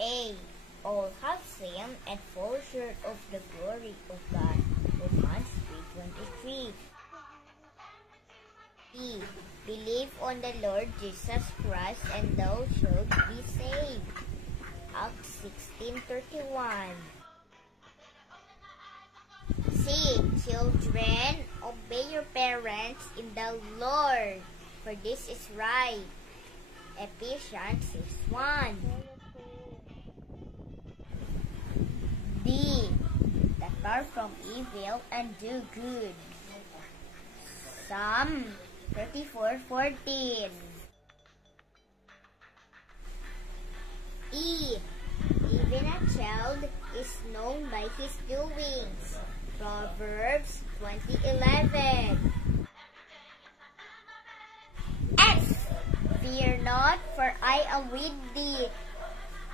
A. All have sinned and fall short of the glory of God. Romans 3:23. B. Believe on the Lord Jesus Christ and thou shalt be saved. Acts 16:31. C. Children, obey your parents in the Lord, for this is right. Ephesians 6:1. D. Depart from evil and do good. Psalm 34:14. E. Even a child is known by his doings. Proverbs 20:11. S. Fear not, for I am with thee.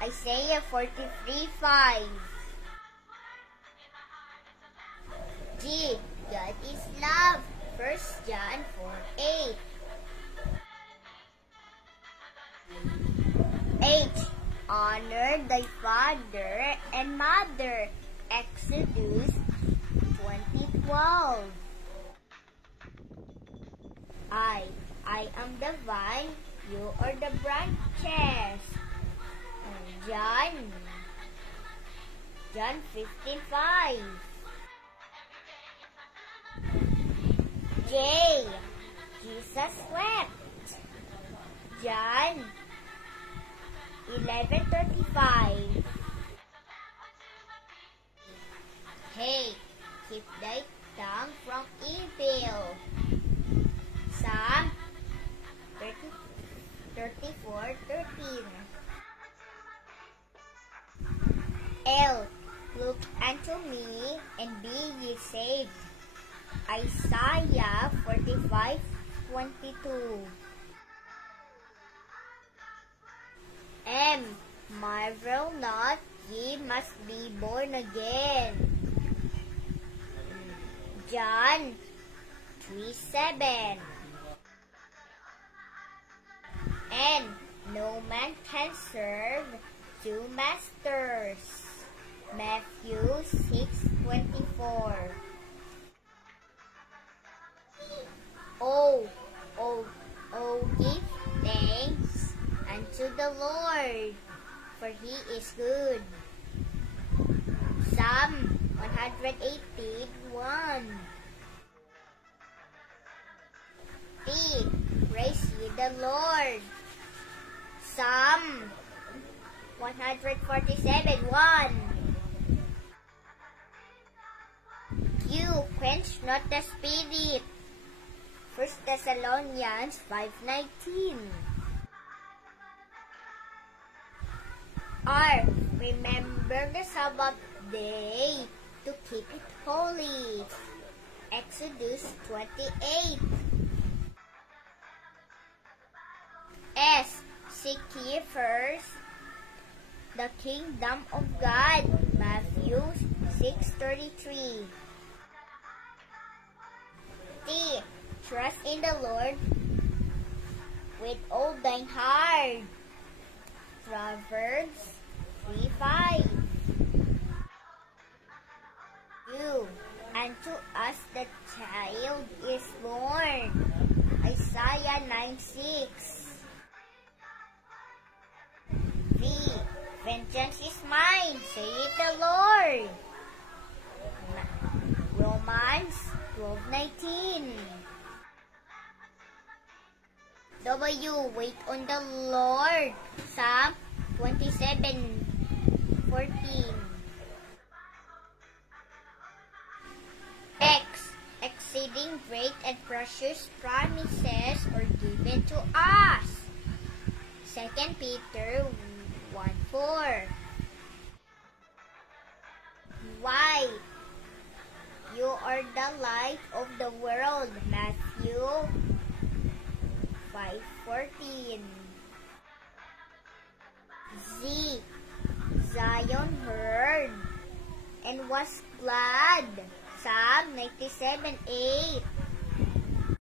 Isaiah 43:5. G. God is love. 1 John 4:8. H. Honor thy father and mother. Exodus 20:12. I am the vine, you are the branches. John 15:5. J. Jesus wept. John 11:35. Hey, keep thy tongue from evil. Psalm 34:13. L. Look unto me and be ye saved. Isaiah 45:22. M. Marvel not, ye must be born again. John 3:7. N. No man can serve two masters. Matthew 6:24. O. Give thanks unto the Lord, for he is good. Psalm 118:1. P. Praise ye the Lord. Psalm 147:1. Q. Quench not the spirit. 1 Thessalonians 5:19. R. Remember the Sabbath day to keep it holy. Exodus 28. S. Seek ye first the kingdom of God. Matthew 6:33. T. Trust in the Lord with all thine heart. Proverbs 3:5. U. Unto us the child is born. Isaiah 9:6. V. Vengeance is mine, saith the Lord. Romans 12:19. W. Wait on the Lord. Psalm 27:14. X. Exceeding great and precious promises are given to us. 2 Peter 1:4. Y. You are the light of the world. Matthew 5:14. Z. Zion heard and was glad. Psalm 97:8.